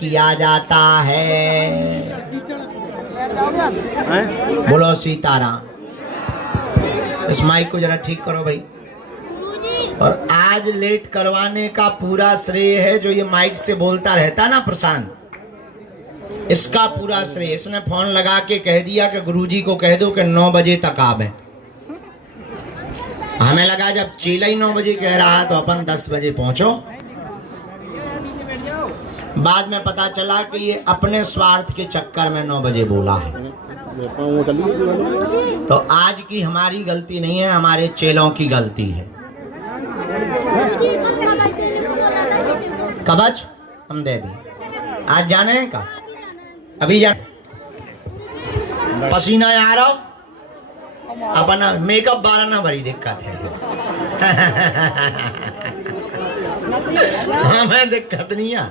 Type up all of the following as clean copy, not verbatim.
किया जाता है। बोलो सीताराम। इस माइक को जरा ठीक करो भाई। और आज लेट करवाने का पूरा श्रेय है जो ये माइक से बोलता रहता ना प्रशांत, इसका पूरा श्रेय। इसने फोन लगा के कह दिया कि गुरुजी को कह दो कि 9 बजे तक आवे। हमें लगा जब चेला ही 9 बजे कह रहा है तो अपन 10 बजे पहुंचो। बाद में पता चला कि ये अपने स्वार्थ के चक्कर में 9 बजे बोला है। तो आज की हमारी गलती नहीं है, हमारे चेलों की गलती है। कबच हम दे भी आज जाने हैं का अभी जा पसीना आ रहा हो अपना मेकअप बारना बड़ी दिक्कत है। हमें दिक्कत नहीं है,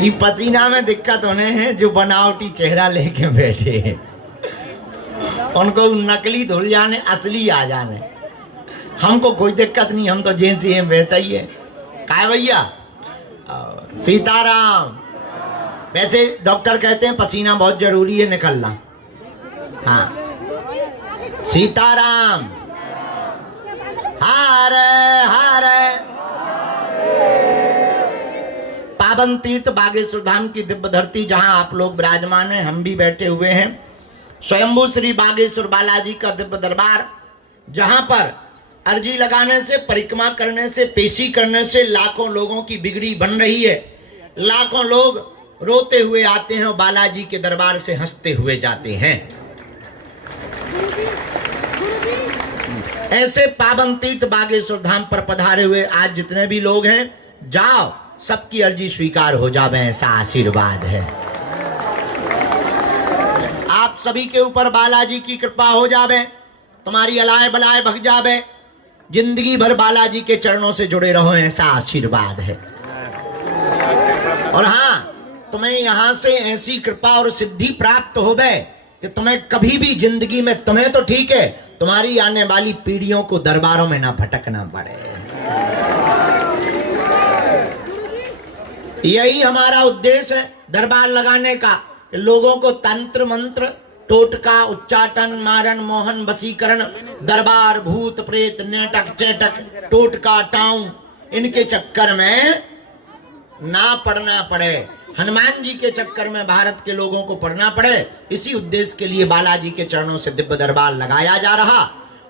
ये पसीना में दिक्कत होने हैं जो बनावटी चेहरा लेके बैठे हैं। उनको नकली धुल जाने असली आ जाने। हमको कोई दिक्कत नहीं, हम तो जैसे हैं वैसा ही है। काय भैया सीताराम। वैसे डॉक्टर कहते हैं पसीना बहुत जरूरी है निकलना। हाँ सीताराम। हारे हारे। पावन तीर्थ बागेश्वर धाम की दिव्य धरती जहां आप लोग विराजमान हैं, हम भी बैठे हुए हैं। स्वयंभू श्री बागेश्वर बालाजी का दिव्य दरबार, जहां पर अर्जी लगाने से, परिक्रमा करने से, पेशी करने से लाखों लोगों की बिगड़ी बन रही है। लाखों लोग रोते हुए आते हैं और बालाजी के दरबार से हंसते हुए जाते हैं। ऐसे पावन तीर्थ बागेश्वर धाम पर पधारे हुए आज जितने भी लोग हैं, जाओ सबकी अर्जी स्वीकार हो जावे, ऐसा आशीर्वाद है। आप सभी के ऊपर बालाजी की कृपा हो जावे, तुम्हारी अलाए बलाए भग जावे, जिंदगी भर बालाजी के चरणों से जुड़े रहो, ऐसा आशीर्वाद है। और हाँ, तुम्हें यहां से ऐसी कृपा और सिद्धि प्राप्त हो गए कि तुम्हें कभी भी जिंदगी में, तुम्हें तो ठीक है, तुम्हारी आने वाली पीढ़ियों को दरबारों में ना भटकना पड़े। यही हमारा उद्देश्य है दरबार लगाने का, कि लोगों को तंत्र मंत्र, टोटका, उच्चाटन, मारण, मोहन, वशीकरण, दरबार, भूत प्रेत, नेटक चेटक, टोटका, टाऊ, इनके चक्कर में ना पड़ना पड़े, हनुमान जी के चक्कर में भारत के लोगों को पड़ना पड़े। इसी उद्देश्य के लिए बालाजी के चरणों से दिव्य दरबार लगाया जा रहा।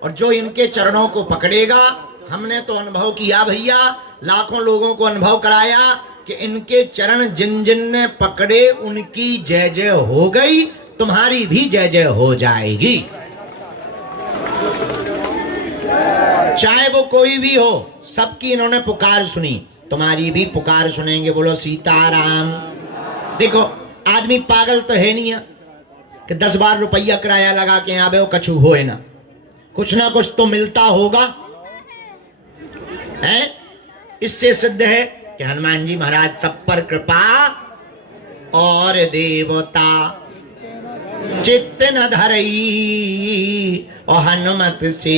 और जो इनके चरणों को पकड़ेगा, हमने तो अनुभव किया भैया, लाखों लोगों को अनुभव कराया कि इनके चरण जिन जिन ने पकड़े उनकी जय जय हो गई, तुम्हारी भी जय जय हो जाएगी। चाहे वो कोई भी हो, सबकी इन्होंने पुकार सुनी, तुम्हारी भी पुकार सुनेंगे। बोलो सीताराम। देखो आदमी पागल तो है नहीं है कि 10-12 रुपया किराया लगा के यहाँ पे वो कछु होए ना, कुछ ना कुछ तो मिलता होगा है। इससे सिद्ध है कि हनुमान जी महाराज सब पर कृपा और देवता चित्त न धरई और हनुमत से।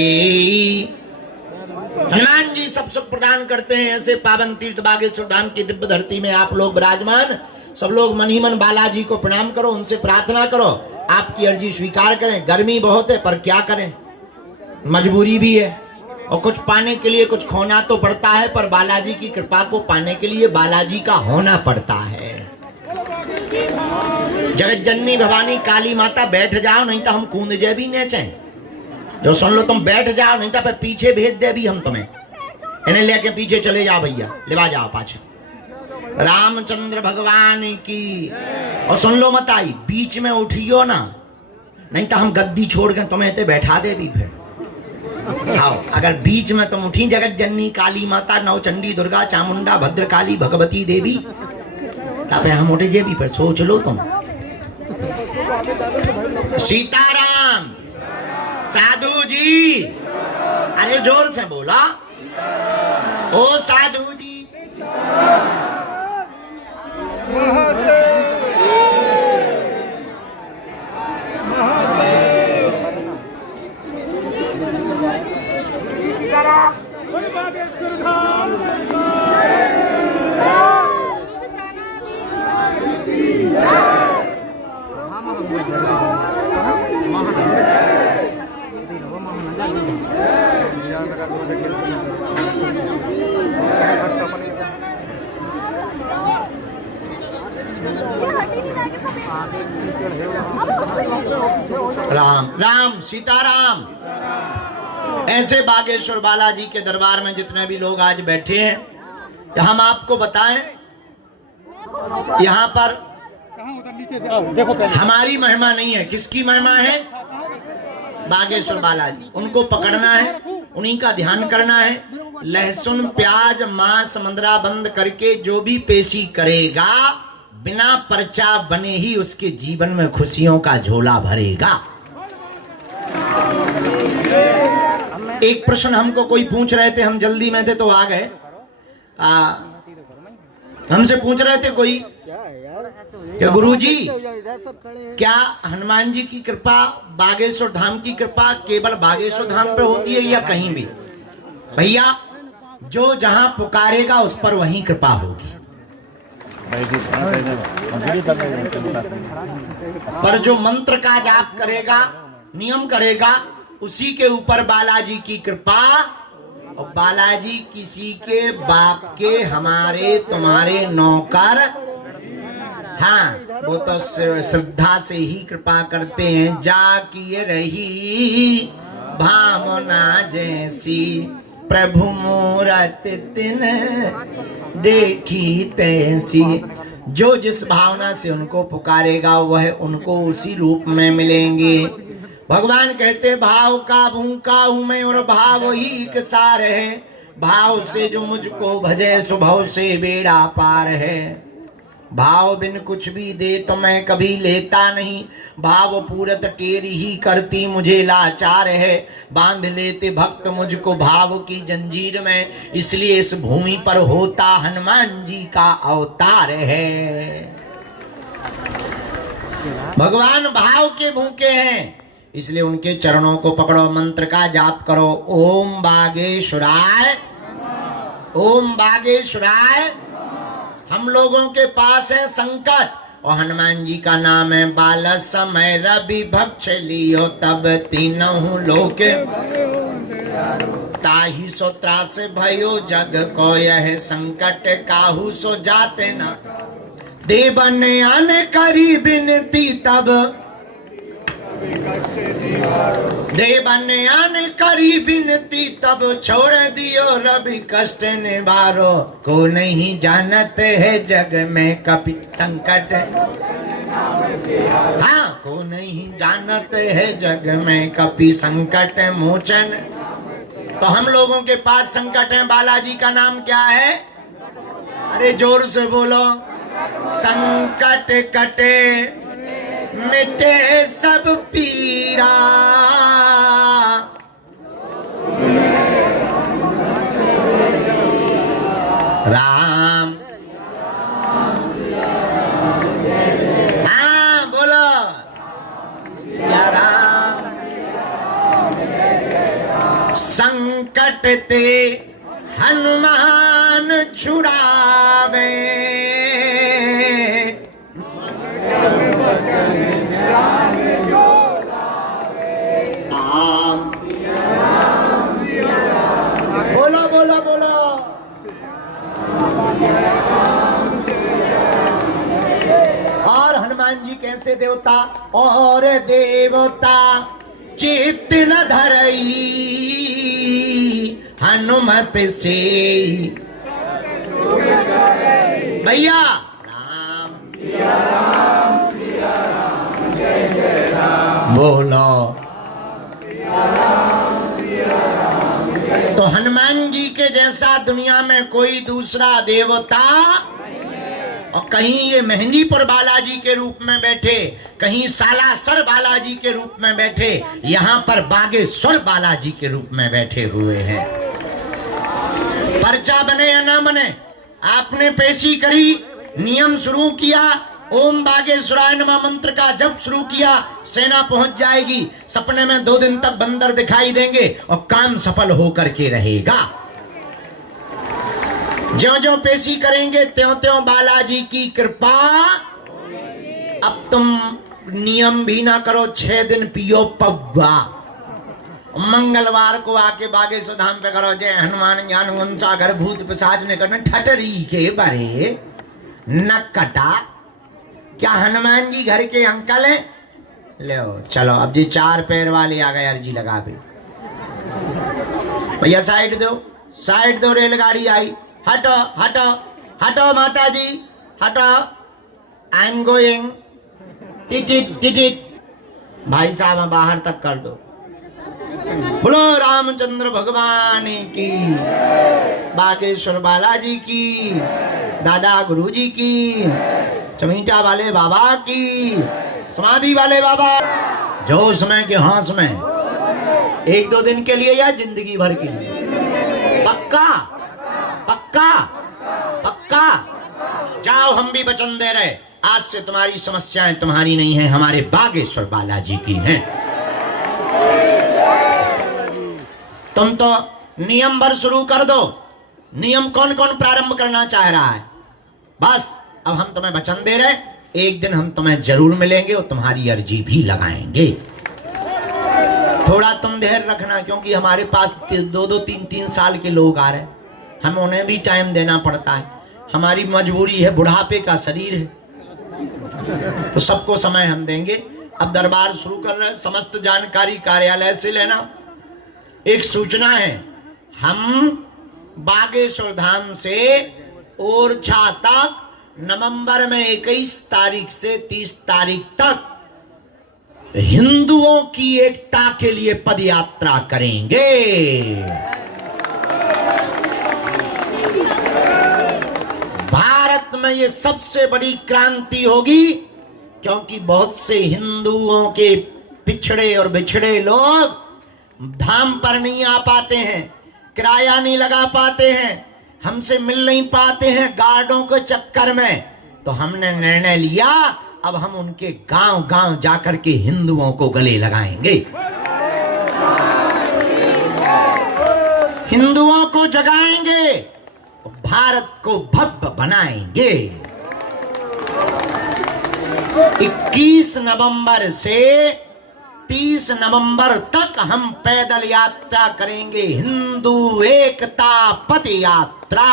हनुमान जी सब सुख प्रदान करते हैं। ऐसे पावन तीर्थ बागेश्वर धाम की दिव्य धरती में आप लोग विराजमान, सब लोग मन ही मन बालाजी को प्रणाम करो, उनसे प्रार्थना करो, आपकी अर्जी स्वीकार करें। गर्मी बहुत है पर क्या करें, मजबूरी भी है, और कुछ पाने के लिए कुछ खोना तो पड़ता है, पर बालाजी की कृपा को पाने के लिए बालाजी का होना पड़ता है। जगत जननी भवानी काली माता बैठ जाओ, नहीं तो हम कूद जाए भी नेचे। जो सुन लो, तुम बैठ जाओ, नहीं तो पीछे भेज दे भी हम तुम्हें। इन्हें लेके पीछे चले जाओ भैया, लेवा जाओ पाछे। रामचंद्र भगवान की। और सुन लो मत आई, बीच में उठियो ना, नहीं तो हम गद्दी छोड़ के तुम्हें ते बैठा दे भी। फिर आओ, अगर बीच में तुम उठी, जगत जननी काली माता, नवचंडी, दुर्गा, चामुंडा, भद्रकाली, भगवती देवी, तब हम उठे जे भी। फिर सोच लो तुम। सीताराम। साधु जी, अरे जोर से बोला, ओ साधु जी। राम राम सीताराम। ऐसे बागेश्वर बालाजी के दरबार में जितने भी लोग आज बैठे हैं, हम आपको बताएं, यहाँ पर हमारी महिमा नहीं है। किसकी महिमा है? बागेश्वर बालाजी। उनको पकड़ना है, उन्हीं का ध्यान करना है। लहसुन प्याज मांस मंदरा बंद करके जो भी पेशी करेगा, बिना पर्चा बने ही उसके जीवन में खुशियों का झोला भरेगा। एक प्रश्न हमको कोई पूछ रहे थे, हम जल्दी में थे तो आ गए। हमसे पूछ रहे थे कोई कि गुरुजी, क्या हनुमान जी की कृपा, बागेश्वर धाम की कृपा केवल बागेश्वर धाम पे होती है या कहीं भी? भैया, जो जहां पुकारेगा उस पर वहीं कृपा होगी, पर जो मंत्र का जाप करेगा, नियम करेगा, उसी के ऊपर बालाजी की कृपा। और बालाजी किसी के बाप के, हमारे तुम्हारे नौकर, हाँ, वो तो श्रद्धा से ही कृपा करते हैं। जा किए रही भावना जैसी, प्रभु मूरत तिन देखी तैसी। जो जिस भावना से उनको पुकारेगा वह उनको उसी रूप में मिलेंगे। भगवान कहते भाव का भूखा हूं मैं और भाव ही एक सार है। भाव से जो मुझको भजे स्वभाव से बेड़ा पार है। भाव बिन कुछ भी दे तो मैं कभी लेता नहीं। भाव पूरत टेरी ही करती मुझे लाचार है। बांध लेते भक्त मुझको भाव की जंजीर में, इसलिए इस भूमि पर होता हनुमान जी का अवतार है। भगवान भाव के भूखे हैं, इसलिए उनके चरणों को पकड़ो, मंत्र का जाप करो। ओम बागेश्वराय, ओम बागेश्वराय। हम लोगों के पास है संकट, और हनुमान जी का नाम है बाल समय रवि भक्ष लियो तब तीनों लोक ताहि सो त्रास भयो जग को यह संकट काहू सो जाते न। देवन आने करी बिनती तब, देवन आने करी बिनती तब छोड़ दियो रवि कष्ट निवारो। को नहीं जानते है जग में कभी संकट, हाँ, को नहीं जानते है जग में कभी संकट मोचन। तो हम लोगों के पास संकट है, बालाजी का नाम क्या है? अरे जोर से बोलो। संकट कटे मिटे सब पीरा, राम, हाँ बोलो या राम। संकट ते हनुमान छुड़ावे, बोलो बोलो बोलो। और हनुमान जी कैसे देवता? और देवता चित्त न धरई हनुमत से। भैया राम बोलो। तो हनुमान जी के जैसा दुनिया में कोई दूसरा देवता, और कहीं ये मेहंदीपुर बालाजी के रूप में बैठे, कहीं सालासर बालाजी के रूप में बैठे, यहाँ पर बागेश्वर बालाजी के रूप में बैठे हुए हैं। पर्चा बने या ना बने, आपने पेशी करी, नियम शुरू किया, ओम बागेश्वराय नमः मंत्र का जप शुरू किया, सेना पहुंच जाएगी। सपने में 2 दिन तक बंदर दिखाई देंगे और काम सफल होकर के रहेगा। ज्यों ज्यों पेशी करेंगे त्यों त्यों बालाजी की कृपा। अब तुम नियम भी ना करो, 6 दिन पियो पौवा, मंगलवार को आके बागेश्वर धाम पे करो जय हनुमान ज्ञान गुण सागर भूत पिशाच ने करना ठटरी के बारे न कटा। क्या हनुमान जी घर के अंकल हैं? लो चलो अब जी 4 पैर वाले आ गए अर्जी लगा पे। भैया साइड दो रेलगाड़ी आई। हटो हटो हटो माता जी हटो, आई एम गोइंग। टिटिट भाई साहब बाहर तक कर दो। बोलो रामचंद्र भगवान की, बागेश्वर बालाजी की, दादा गुरुजी की, चमीटा वाले बाबा की, समाधि वाले बाबा। जोश में कि होश में? 1-2 दिन के लिए या जिंदगी भर के लिए? पक्का पक्का पक्का? जाओ, हम भी वचन दे रहे, आज से तुम्हारी समस्याएं तुम्हारी नहीं है, हमारे बागेश्वर बालाजी की हैं। तुम तो नियम भर शुरू कर दो। नियम कौन कौन प्रारंभ करना चाह रहा है? बस अब हम तुम्हें वचन दे रहे, एक दिन हम तुम्हें जरूर मिलेंगे और तुम्हारी अर्जी भी लगाएंगे। थोड़ा तुम धैर्य रखना, क्योंकि हमारे पास 2-2, 3-3 साल के लोग आ रहे हैं, हम उन्हें भी टाइम देना पड़ता है। हमारी मजबूरी है, बुढ़ापे का शरीर है, तो सबको समय हम देंगे। अब दरबार शुरू कर रहे हैं, समस्त जानकारी कार्यालय से लेना। एक सूचना है, हम बागेश्वर धाम से ओरछा तक नवंबर में 21 तारीख से 30 तारीख तक हिंदुओं की एकता के लिए पद यात्रा करेंगे। भारत में ये सबसे बड़ी क्रांति होगी, क्योंकि बहुत से हिंदुओं के पिछड़े और बिछड़े लोग धाम पर नहीं आ पाते हैं, किराया नहीं लगा पाते हैं, हमसे मिल नहीं पाते हैं गार्डों के चक्कर में। तो हमने निर्णय लिया, अब हम उनके गांव गांव जाकर के हिंदुओं को गले लगाएंगे, हिंदुओं को जगाएंगे, भारत को भव्य बनाएंगे। 21 नवंबर से 30 नवंबर तक हम पैदल यात्रा करेंगे, हिंदू एकता पद यात्रा।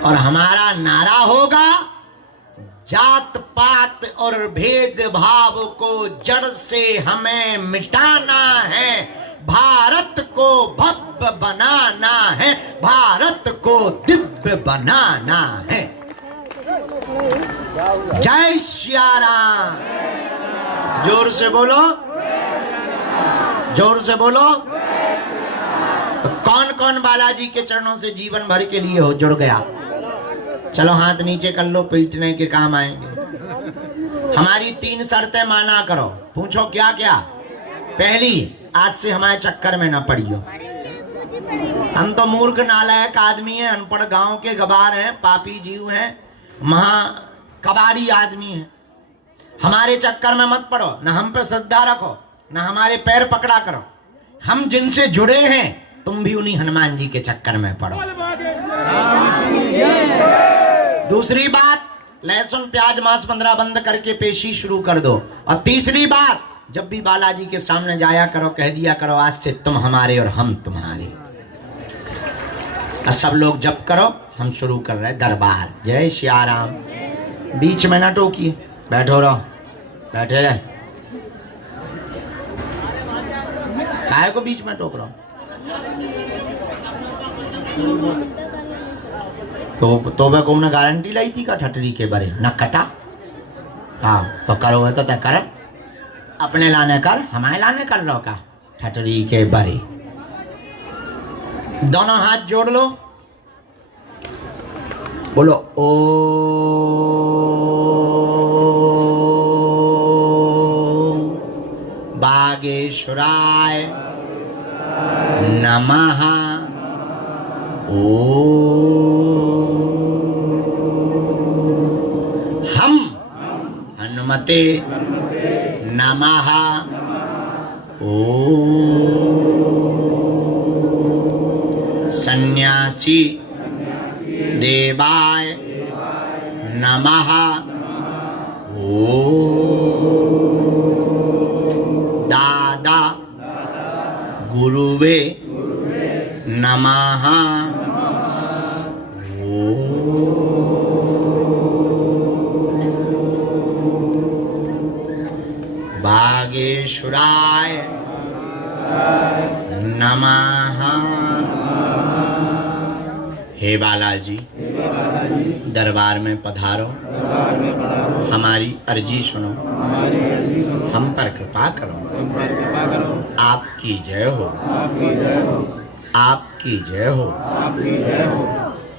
और हमारा नारा होगा, जात पात और भेदभाव को जड़ से हमें मिटाना है, भारत को भव्य बनाना है, भारत को दिव्य बनाना है। जय श्री राम। जोर से बोलो, जोर से बोलो। तो कौन कौन बालाजी के चरणों से जीवन भर के लिए हो जुड़ गया? चलो हाथ नीचे कर लो, पीटने के काम आएंगे। हमारी 3 शर्तें माना करो। पूछो क्या क्या? पहली, आज से हमारे चक्कर में ना पड़ियो। हम तो मूर्ख नालायक आदमी हैं, अनपढ़ गांव के गवार हैं, पापी जीव हैं, महा कबाड़ी आदमी हैं। हमारे चक्कर में मत पड़ो, ना हम पे श्रद्धा रखो, ना हमारे पैर पकड़ा करो। हम जिनसे जुड़े हैं, तुम भी उन्हीं हनुमान जी के चक्कर में पड़ो। दूसरी बात, लहसुन प्याज मांस 15 बंद करके पेशी शुरू कर दो। और तीसरी बात, जब भी बालाजी के सामने जाया करो, कह दिया करो, आज से तुम हमारे और हम तुम्हारे। सब लोग जप करो, हम शुरू कर रहे दरबार। जय श्री राम। बीच में ना टोकिए, बैठो रहो, बैठे रहे। काहे को बीच में टोक रहा? तो मैं को गारंटी लाई थी का ठटरी के बारे न कटा। हाँ तो करो है तो तय कर, अपने लाने कर, हमारे लाने कर लो का ठटरी के बारे। दोनों हाथ जोड़ लो, बोलो ओ बागेश्वराय नमः। ओ हम हनुमते नमः। ओ सन्यासी देवाय नमः। ओ दादा गुरुवे नमः। ओ बालाजी दरबार में पधारो, हमारी अर्जी सुनो, हम पर कृपा करो। आपकी जय हो, आपकी जय हो,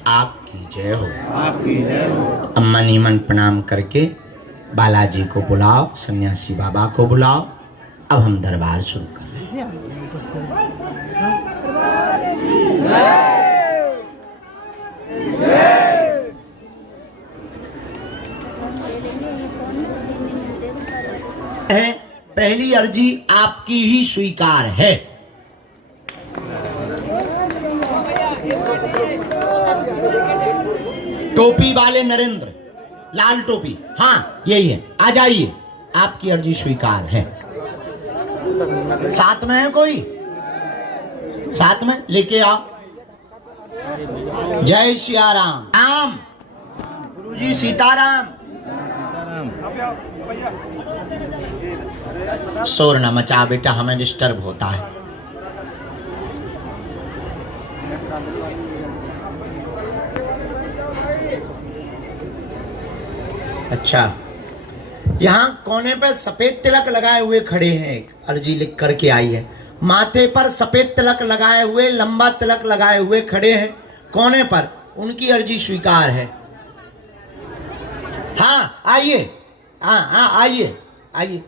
आपकी जय हो। अम्मा नीमन प्रणाम करके बालाजी को बुलाओ, सन्यासी बाबा को बुलाओ। अब हम दरबार शुरू कर रहे हैं। पहली अर्जी आपकी ही स्वीकार है। टोपी वाले नरेंद्र, लाल टोपी, हाँ यही है, आ जाइए, आपकी अर्जी स्वीकार है। साथ में है कोई? साथ में लेके आओ। जय सिया राम। राम गुरुजी, सीताराम। शोर न मचा बेटा, हमें डिस्टर्ब होता है। अच्छा, यहाँ कोने पे सफेद तिलक लगाए हुए खड़े हैं, एक अर्जी लिख करके आई है। माथे पर सफेद तिलक लगाए हुए, लंबा तिलक लगाए हुए खड़े हैं कोने पर, उनकी अर्जी स्वीकार है। हाँ आइए, हाँ आइए आइए।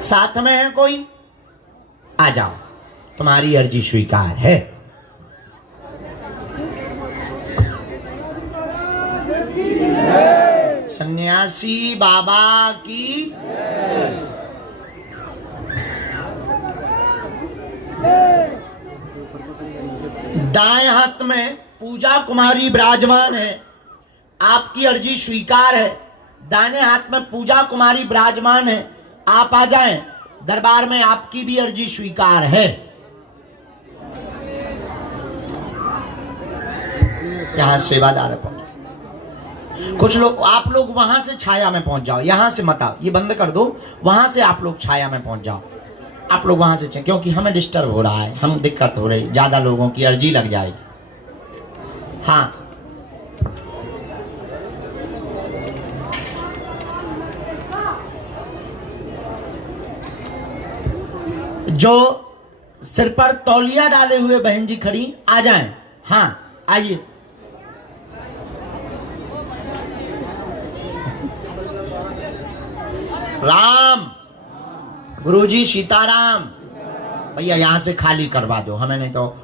साथ में है कोई? आ जाओ, तुम्हारी अर्जी स्वीकार है। सन्यासी बाबा की दाएं हाथ में पूजा कुमारी विराजमान है, आपकी अर्जी स्वीकार है। दाहिने हाथ में पूजा कुमारी विराजमान है, आप आ जाएं, दरबार में आपकी भी अर्जी स्वीकार है। यहां सेवादार पहुंच, कुछ लोग, आप लोग वहां से छाया में पहुंच जाओ, यहां से मत आओ, ये बंद कर दो, वहां से आप लोग छाया में पहुंच जाओ। आप लोग वहां से, क्योंकि हमें डिस्टर्ब हो रहा है, हम दिक्कत हो रही, ज्यादा लोगों की अर्जी लग जाएगी। हाँ, जो सिर पर तौलिया डाले हुए बहन जी खड़ी, आ जाएं। हाँ आइए। राम गुरुजी, सीताराम। भैया यहां से खाली करवा दो, हमें नहीं तो।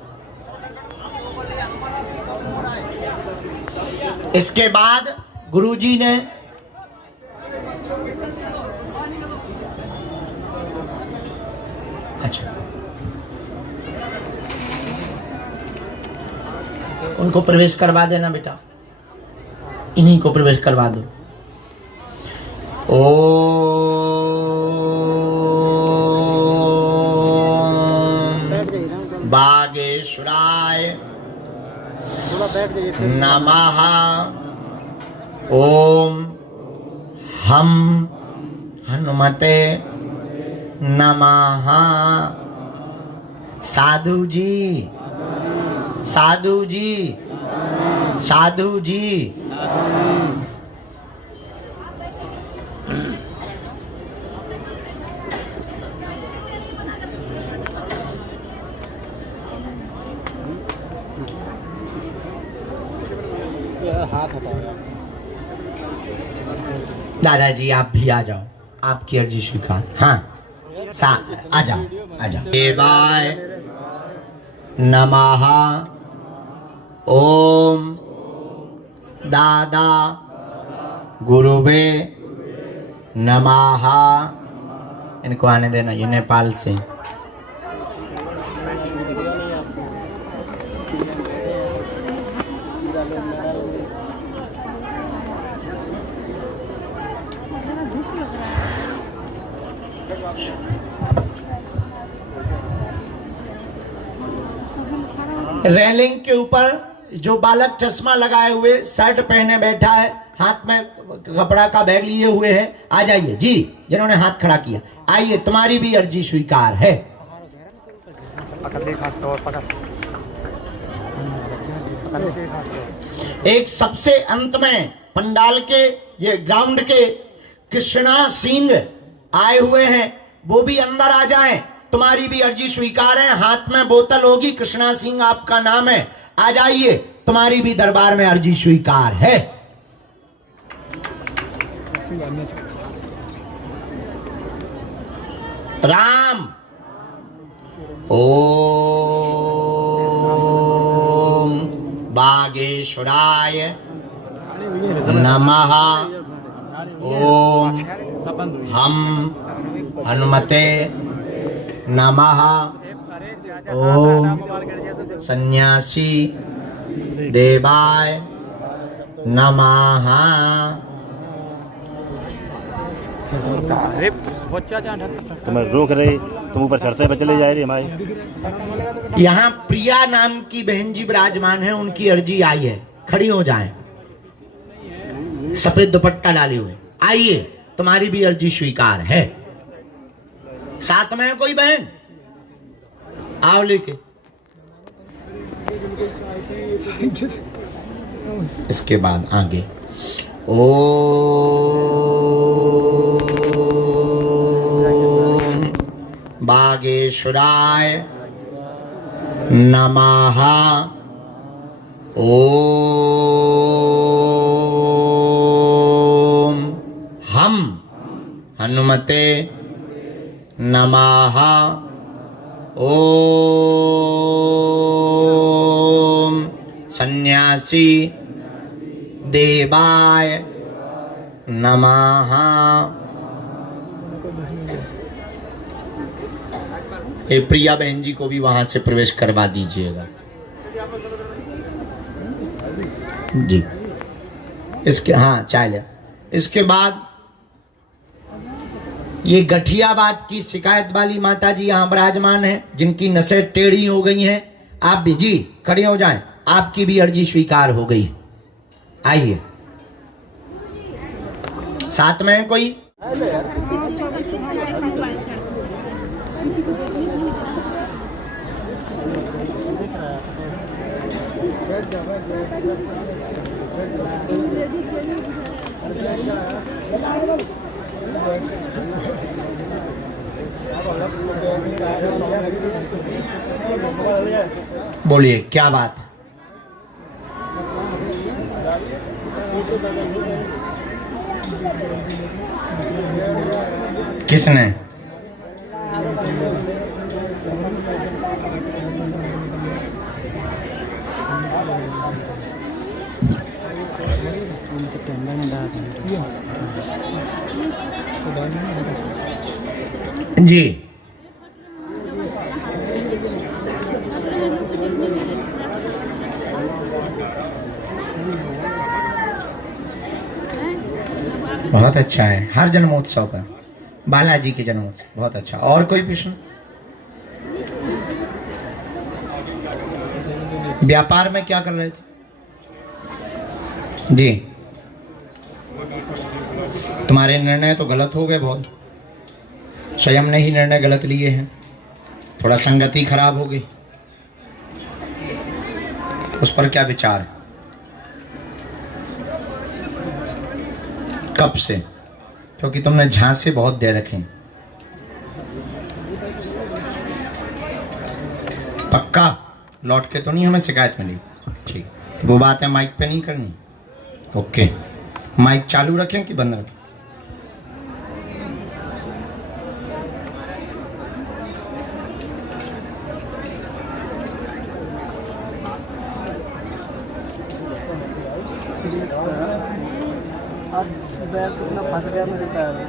इसके बाद गुरुजी ने अच्छा, उनको प्रवेश करवा देना बेटा, इन्हीं को प्रवेश करवा दो। बागेश्वराय नमः। ओम हम हनुमते नमः। साधु जी, साधु जी, साधु जी। हाथ हटाओ। दादाजी आप भी आ जाओ, आपकी अर्जी स्वीकार। हाँ आ जाओ, आ जाओ। देवाय नमः। ओम दादा गुरुवे नमः। इनको आने देना, ये नेपाल से। रेलिंग के ऊपर जो बालक चश्मा लगाए हुए, शर्ट पहने बैठा है, हाथ में कपड़ा का बैग लिए हुए है, आ जाइए जी। जिन्होंने हाथ खड़ा किया, आइए, तुम्हारी भी अर्जी स्वीकार है। एक सबसे अंत में पंडाल के ये ग्राउंड के कृष्णा सिंह आए हुए हैं, वो भी अंदर आ जाएं। तुम्हारी भी अर्जी स्वीकार है, हाथ में बोतल होगी, कृष्णा सिंह आपका नाम है, आ जाइए, तुम्हारी भी दरबार में अर्जी स्वीकार है। राम ओम बागेश्वराय नमः। ओम हम हनुमते नमः। ओम सन्यासी देवाय नमः। तुम्हें रोक रहे, तुम ऊपर चढ़ते पे चले जा रही हमारे। यहाँ प्रिया नाम की बहन जी विराजमान है, उनकी अर्जी आई है, खड़ी हो जाएं, सफेद दुपट्टा डाले हुए, आइए, तुम्हारी भी अर्जी स्वीकार है। साथ में है कोई बहन, आओ लेके। इसके बाद आगे ओम बागेश्वराय नमः। ओम हम हनुमते नमः। ओम सन्यासी देवाय नमः। ये प्रिया बहन जी को भी वहां से प्रवेश करवा दीजिएगा जी। इसके हाँ चाय लिया। इसके बाद ये गठियाबाद की शिकायत वाली माता जी यहाँ विराजमान है, जिनकी नसें टेढ़ी हो गई हैं। आप भी जी खड़े हो जाएं, आपकी भी अर्जी स्वीकार हो गई। आइए, साथ में है कोई? बोलिए क्या बात है? किसने? जी बहुत अच्छा है, हर जन्मोत्सव का, बालाजी के जन्मोत्सव, बहुत अच्छा। और कोई प्रश्न? व्यापार में क्या कर रहे थे जी? तुम्हारे निर्णय तो गलत हो गए बहुत, स्वयं ने ही निर्णय गलत लिए हैं, थोड़ा संगति खराब हो गई, उस पर क्या विचार है? कब से? क्योंकि तुमने झांसे बहुत दे रखे। पक्का लौट के तो नहीं हमें शिकायत मिली? ठीक, तो वो बात है माइक पे नहीं करनी। ओके, माइक चालू रखें कि बंद रखें? बैग कितना फंस गया मेरे पैर में।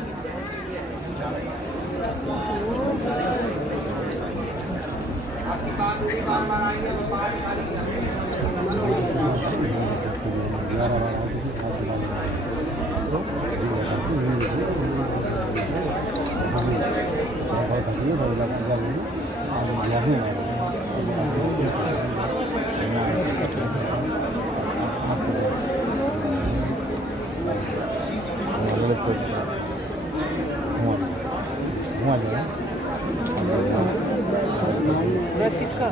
किसका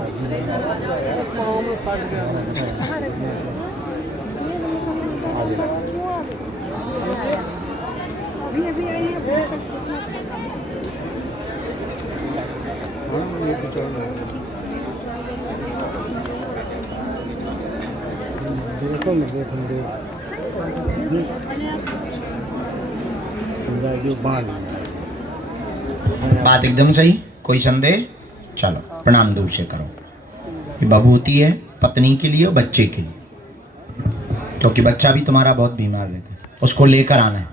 पाँव में फंस गया। देखो मैं देखूंगे जो बाल बात एकदम सही, कोई संदेह? चलो प्रणाम दूर से करो। ये भभूति है पत्नी के लिए और बच्चे के लिए, क्योंकि बच्चा भी तुम्हारा बहुत बीमार रहता है, उसको लेकर आना है।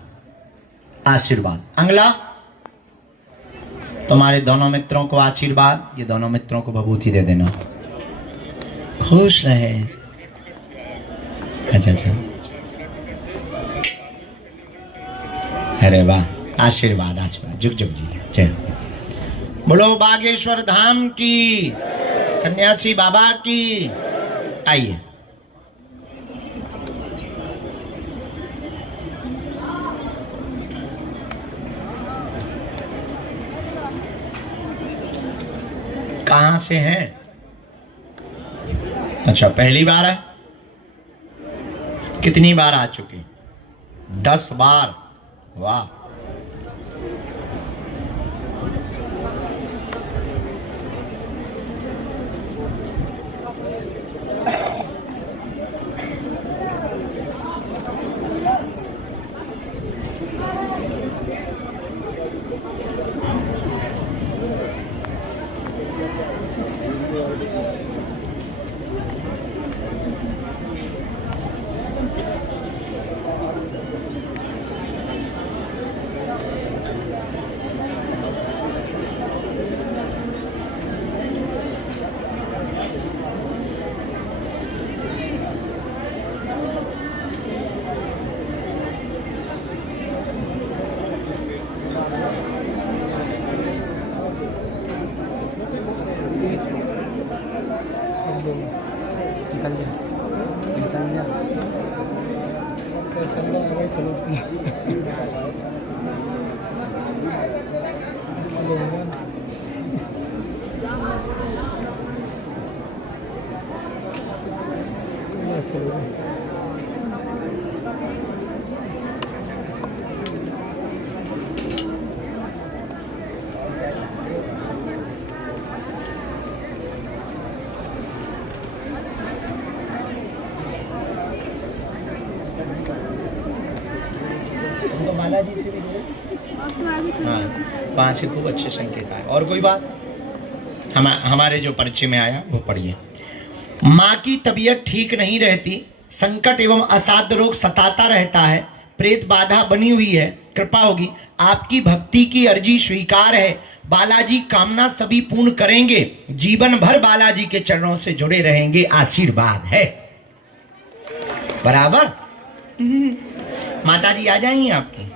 आशीर्वाद। अंगला, तुम्हारे दोनों मित्रों को आशीर्वाद, ये दोनों मित्रों को भभूति दे देना। खुश रहे। अच्छा अच्छा, अरे वाह, आशीर्वाद आशीर्वाद, जुग जुग जी जय। बोलो बागेश्वर धाम की, सन्यासी बाबा की। आइए। कहाँ से हैं? अच्छा, पहली बार है? कितनी बार आ चुके? 10 बार। वाह। बालाजी से भी हाँ, वहाँ से खूब अच्छे संकेत आए। और कोई बात? हमारे जो परिचय में आया वो पढ़िए। माँ की तबीयत ठीक नहीं रहती, संकट एवं असाध्य रोग सताता रहता है, प्रेत बाधा बनी हुई है, कृपा होगी। आपकी भक्ति की अर्जी स्वीकार है, बालाजी कामना सभी पूर्ण करेंगे, जीवन भर बालाजी के चरणों से जुड़े रहेंगे, आशीर्वाद है। बराबर? माता जी आ जाएंगी आपकी।